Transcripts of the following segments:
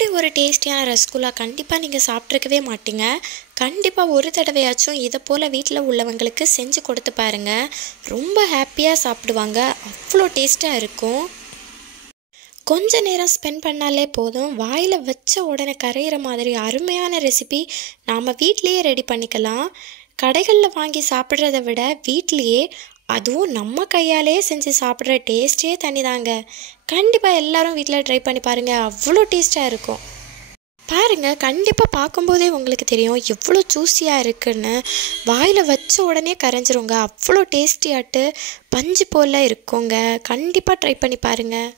இப்படி ஒரு டேஸ்டியான ரசகுல்லா கண்டிப்பாக நீங்கள் சாப்பிட்ருக்கவே மாட்டீங்க. கண்டிப்பாக ஒரு தடவையாச்சும் இதை போல் வீட்டில் உள்ளவங்களுக்கு செஞ்சு கொடுத்து பாருங்கள். ரொம்ப ஹாப்பியாக சாப்பிடுவாங்க. அவ்வளோ டேஸ்ட்டாக இருக்கும். கொஞ்ச நேரம் ஸ்பெண்ட் பண்ணாலே போதும், வாயில் வச்ச உடனே கரையிற மாதிரி அருமையான ரெசிபி நாம் வீட்லேயே ரெடி பண்ணிக்கலாம். கடைகளில் வாங்கி சாப்பிட்றத விட வீட்லேயே, அதுவும் நம்ம கையாலே செஞ்சு சாப்பிட்ற டேஸ்ட்டே தனிதாங்க. கண்டிப்பாக எல்லாரும் வீட்டில் ட்ரை பண்ணி பாருங்கள். அவ்வளோ டேஸ்ட்டாக இருக்கும். பாருங்கள், கண்டிப்பாக பார்க்கும்போதே உங்களுக்கு தெரியும் எவ்வளோ ஜூஸியாக இருக்குன்னு. வாயில் வச்ச உடனே கரைஞ்சிருங்க. அவ்வளோ டேஸ்டியாட்டு பஞ்சு போல் இருக்குங்க. கண்டிப்பாக ட்ரை பண்ணி பாருங்கள்.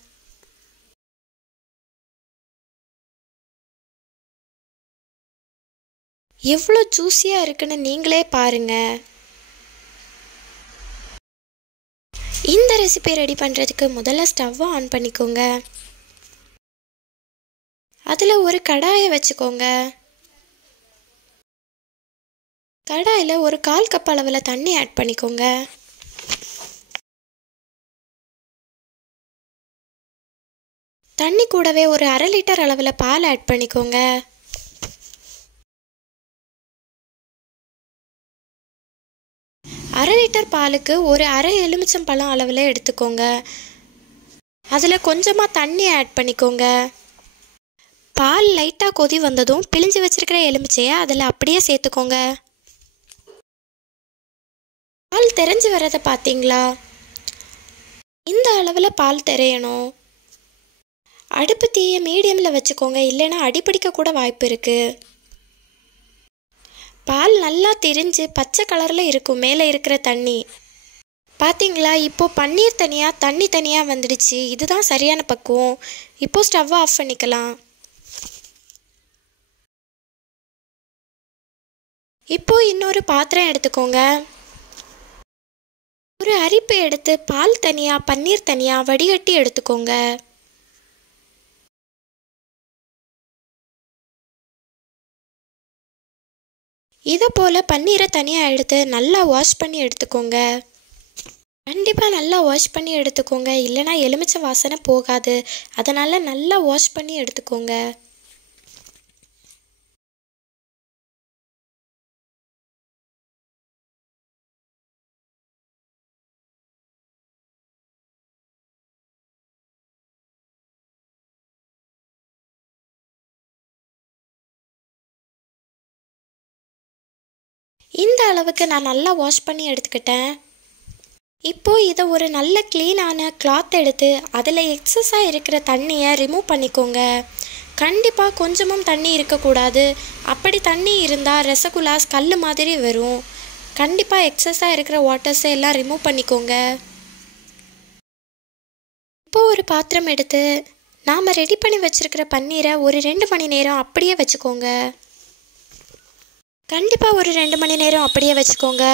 எவ்வளோ ஜூஸியாக இருக்குன்னு நீங்களே பாருங்கள். இந்த ரெசிபி ரெடி பண்ணுறதுக்கு முதல்ல ஸ்டவ்வை ஆன் பண்ணிக்கோங்க. அதில் ஒரு கடாயை வச்சுக்கோங்க. கடாயில் ஒரு 1/4 கப் அளவில் தண்ணி ஆட் பண்ணிக்கோங்க. தண்ணி கூடவே ஒரு 1/2 லிட்டர் அளவில் பால் ஆட் பண்ணிக்கோங்க. அரை லிட்டர் பாலுக்கு ஒரு அரை எலுமிச்சம்பழம் அளவில் எடுத்துக்கோங்க. அதில் கொஞ்சமாக தண்ணி ஆட் பண்ணிக்கோங்க. பால் லைட்டாக கொதி வந்ததும் பிழிஞ்சு வச்சிருக்கிற எலுமிச்சையை அதில் அப்படியே சேர்த்துக்கோங்க. பால் தெரிஞ்சு வரதை பார்த்தீங்களா? இந்த அளவில் பால் தெரியணும். அடுப்பு தீயை மீடியமில் வச்சுக்கோங்க, இல்லைன்னா அடிப்பிடிக்க கூட வாய்ப்பு இருக்குது. பால் நல்லா திரிஞ்சு பச்சை கலரில் இருக்கும் மேலே இருக்கிற தண்ணி. பார்த்தீங்களா? இப்போது பன்னீர் தனியாக தண்ணி தனியாக வந்துடுச்சு. இதுதான் சரியான பக்குவம். இப்போது ஸ்டவ்வை ஆஃப் பண்ணிக்கலாம். இப்போது இன்னொரு பாத்திரம் எடுத்துக்கோங்க. ஒரு அரிப்பு எடுத்து பால் தனியாக பன்னீர் தனியாக வடிகட்டி எடுத்துக்கோங்க. இதை போல் பன்னீரை தனியாக எடுத்து நல்லா வாஷ் பண்ணி எடுத்துக்கோங்க. கண்டிப்பாக நல்லா வாஷ் பண்ணி எடுத்துக்கோங்க, இல்லைனா எலுமிச்சை வாசனை போகாது. அதனால் நல்லா வாஷ் பண்ணி எடுத்துக்கோங்க. இந்த அளவுக்கு நான் நல்லா வாஷ் பண்ணி எடுத்துக்கிட்டேன். இப்போது இதை ஒரு நல்ல க்ளீனான கிளாத் எடுத்து அதில் எக்ஸஸாக இருக்கிற தண்ணியை ரிமூவ் பண்ணிக்கோங்க. கண்டிப்பாக கொஞ்சமும் தண்ணி இருக்கக்கூடாது. அப்படி தண்ணி இருந்தால் ரசகுல்லாஸ் கல் மாதிரி வரும். கண்டிப்பாக எக்ஸஸாக இருக்கிற வாட்டர்ஸை எல்லாம் ரிமூவ் பண்ணிக்கோங்க. இப்போது ஒரு பாத்திரம் எடுத்து நாம் ரெடி பண்ணி வச்சுருக்கிற பன்னீரை ஒரு 2 மணி நேரம் அப்படியே வச்சுக்கோங்க. கண்டிப்பாக ஒரு 2 மணி நேரம் அப்படியே வச்சுக்கோங்க.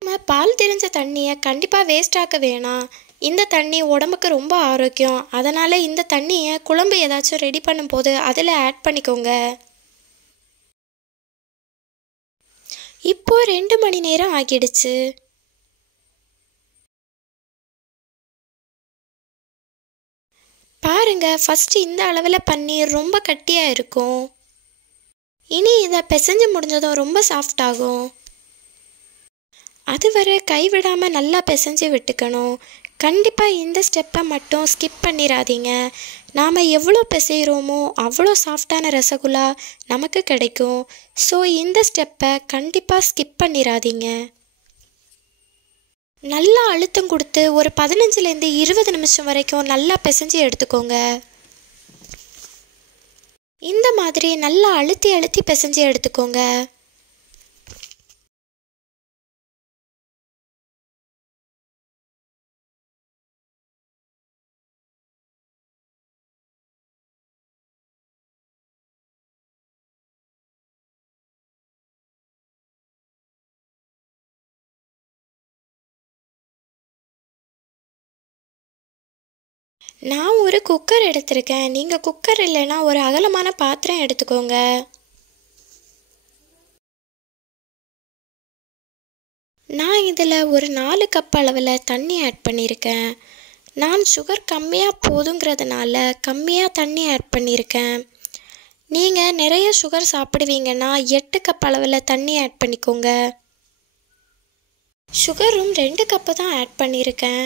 நம்ம பால் தெரிஞ்ச தண்ணியை கண்டிப்பாக வேஸ்ட் ஆக்க வேணாம். இந்த தண்ணி உடம்புக்கு ரொம்ப ஆரோக்கியம். அதனால் இந்த தண்ணியை குழம்பு ஏதாச்சும் ரெடி பண்ணும்போது அதில் ஆட் பண்ணிக்கோங்க. இப்போது 2 மணி நேரம் ஆகிடுச்சு. பாருங்கள், ஃபஸ்ட்டு இந்த அளவில் பன்னீர் ரொம்ப கட்டியாக இருக்கும். இனி இதை பிசைஞ்சு முடிஞ்சதும் ரொம்ப சாஃப்ட் ஆகும். அதுவரை கைவிடாமல் நல்லா பிசைஞ்சு விட்டுக்கணும். கண்டிப்பாக இந்த ஸ்டெப்பை மட்டும் ஸ்கிப் பண்ணிடாதீங்க. நாம் எவ்வளோ பிசைகிறோமோ அவ்வளோ சாஃப்டான ரசகுல்லா நமக்கு கிடைக்கும். ஸோ இந்த ஸ்டெப்பை கண்டிப்பாக ஸ்கிப் பண்ணிடாதீங்க. நல்லா அழுத்தம் கொடுத்து ஒரு 15லேருந்து 20 நிமிஷம் வரைக்கும் நல்லா பிசைஞ்சு எடுத்துக்கோங்க. இந்த மாதிரி நல்லா அழுத்தி அழுத்தி பிசைஞ்சு எடுத்துக்கோங்க. நான் ஒரு குக்கர் எடுத்திருக்கேன். நீங்கள் குக்கர் இல்லைன்னா ஒரு அகலமான பாத்திரம் எடுத்துக்கோங்க. நான் இதில் ஒரு 4 கப் அளவில் தண்ணி ஆட் பண்ணியிருக்கேன். நான் சுகர் கம்மியாக போதுங்கிறதுனால கம்மியாக தண்ணி ஆட் பண்ணியிருக்கேன். நீங்கள் நிறைய சுகர் சாப்பிடுவீங்கன்னா 8 கப் அளவில் தண்ணி ஆட் பண்ணிக்கோங்க. சுகரும் 2 கப்பு தான் ஆட் பண்ணியிருக்கேன்.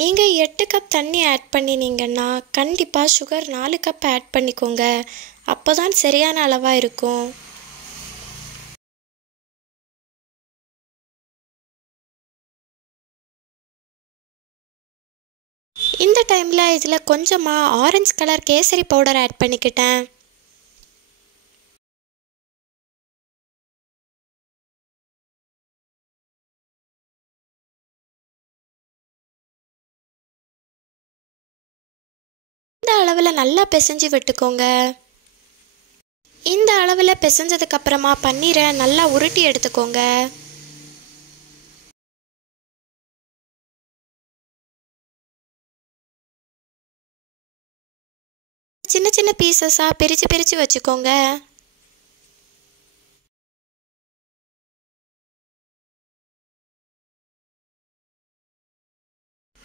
நீங்கள் 8 கப் தண்ணி ஆட் பண்ணினீங்கன்னா கண்டிப்பாக சுகர் 4 கப் ஆட் பண்ணிக்கோங்க. அப்போ தான் சரியான அளவாக இருக்கும். இந்த டைமில் இதில் கொஞ்சமாக orange colour kesari powder add பண்ணிக்கிட்டேன். இந்த அளவில் நல்லா பிசைஞ்சு விட்டுக்கோங்க. இந்த அளவில் பிசைஞ்சதுக்கப்புறமா பன்னீரை நல்லா உருட்டி எடுத்துக்கோங்க. சின்ன சின்ன பீசஸாக பிரித்து வச்சுக்கோங்க.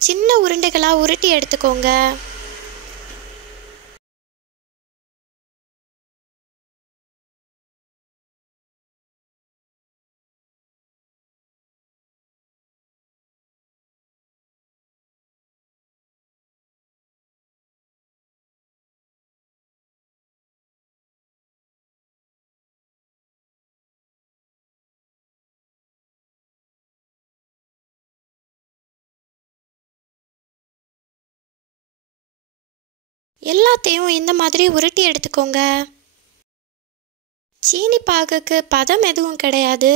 சின்ன உருண்டைகளாக உருட்டி எடுத்துக்கோங்க. எல்லாத்தையும் இந்த மாதிரி உருட்டி எடுத்துக்கோங்க. சீனி பாகுக்கு பதம் எதுவும் கிடையாது.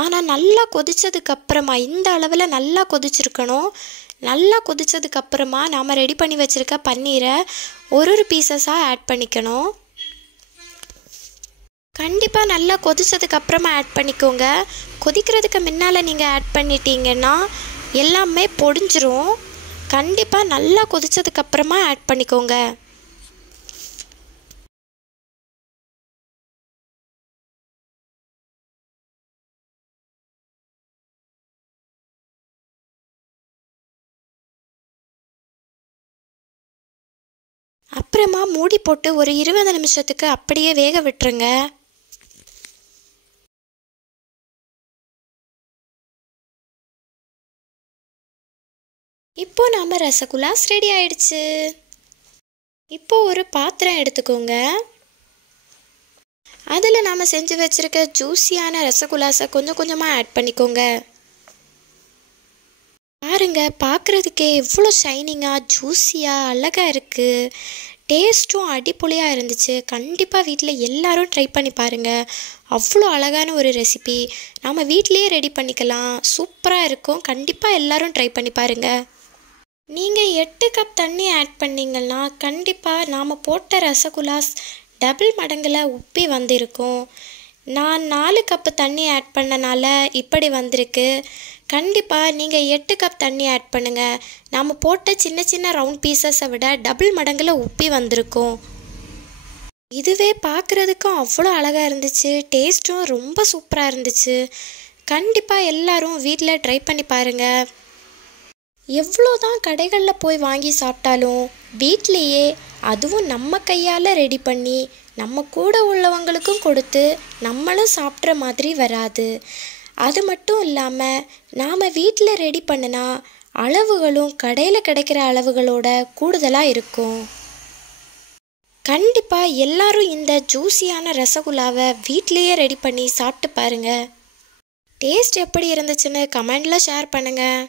ஆனால் நல்லா கொதித்ததுக்கப்புறமா இந்த அளவில் நல்லா கொதிச்சிருக்கணும். நல்லா கொதித்ததுக்கப்புறமா நாம் ரெடி பண்ணி வச்சுருக்க பன்னீரை ஒரு பீசஸாக ஆட் பண்ணிக்கணும். கண்டிப்பாக நல்லா கொதித்ததுக்கப்புறமா ஆட் பண்ணிக்கோங்க. கொதிக்கிறதுக்கு முன்னால் நீங்கள் ஆட் பண்ணிட்டீங்கன்னா எல்லாமே பொடிஞ்சிரும். கண்டிப்பாக நல்லா கொதித்ததுக்கப்புறமா ஆட் பண்ணிக்கோங்க. அப்புறமா மூடி போட்டு ஒரு 20 நிமிஷத்துக்கு அப்படியே வேக விட்டுருங்க. இப்போ நாம் ரசகுல்லாஸ் ரெடி ஆயிடுச்சு. இப்போ ஒரு பாத்திரம் எடுத்துக்கோங்க. அதில் நாம் செஞ்சு வச்சுருக்க ஜூஸியான ரசகுல்லாஸை கொஞ்சம் கொஞ்சமாக ஆட் பண்ணிக்கோங்க. பாருங்க, பார்க்குறதுக்கே எவ்வளோ ஷைனிங்காக ஜூஸியாக அழகாக இருக்குது. டேஸ்ட்டும் அடிப்பொலியாக இருந்துச்சு. கண்டிப்பாக வீட்டில் எல்லோரும் ட்ரை பண்ணி பாருங்கள். அவ்வளோ அழகான ஒரு ரெசிபி நம்ம வீட்டிலையே ரெடி பண்ணிக்கலாம். சூப்பராக இருக்கும். கண்டிப்பாக எல்லோரும் ட்ரை பண்ணி பாருங்கள். நீங்கள் 8 கப் தண்ணி ஆட் பண்ணிங்கன்னா கண்டிப்பாக நாம் போட்ட ரசகுல்லாஸ் டபுள் மடங்கில் உப்பி வந்திருக்கும். நான் 4 கப்பு தண்ணி ஆட் பண்ணனால இப்படி வந்திருக்கு. கண்டிப்பாக நீங்கள் 8 கப் தண்ணி ஆட் பண்ணுங்கள். நாம் போட்ட சின்ன சின்ன ரவுண்ட் பீசஸை விட டபுள் மடங்கில் உப்பி வந்திருக்கும். இதுவே பார்க்குறதுக்கும் அவ்வளோ அழகாக இருந்துச்சு. டேஸ்ட்டும் ரொம்ப சூப்பராக இருந்துச்சு. கண்டிப்பாக எல்லோரும் வீட்டில் ட்ரை பண்ணி பாருங்கள். எவ்வளோ தான் கடைகளில் போய் வாங்கி சாப்பிட்டாலும் வீட்டிலையே அதுவும் நம்ம கையால் ரெடி பண்ணி நம்ம கூட உள்ளவங்களுக்கும் கொடுத்து நம்மளும் சாப்பிட்ற மாதிரி வராது. அது மட்டும் இல்லாமல் நாம் வீட்டில் ரெடி பண்ணினா அளவுகளும் கடையில் கிடைக்கிற அளவுகளோட கூடுதலாக இருக்கும். கண்டிப்பாக எல்லாரும் இந்த ஜூஸியான ரசகுல்லாவை வீட்டிலையே ரெடி பண்ணி சாப்பிட்டு பாருங்கள். டேஸ்ட் எப்படி இருந்துச்சுன்னு கமெண்டில் ஷேர் பண்ணுங்கள்.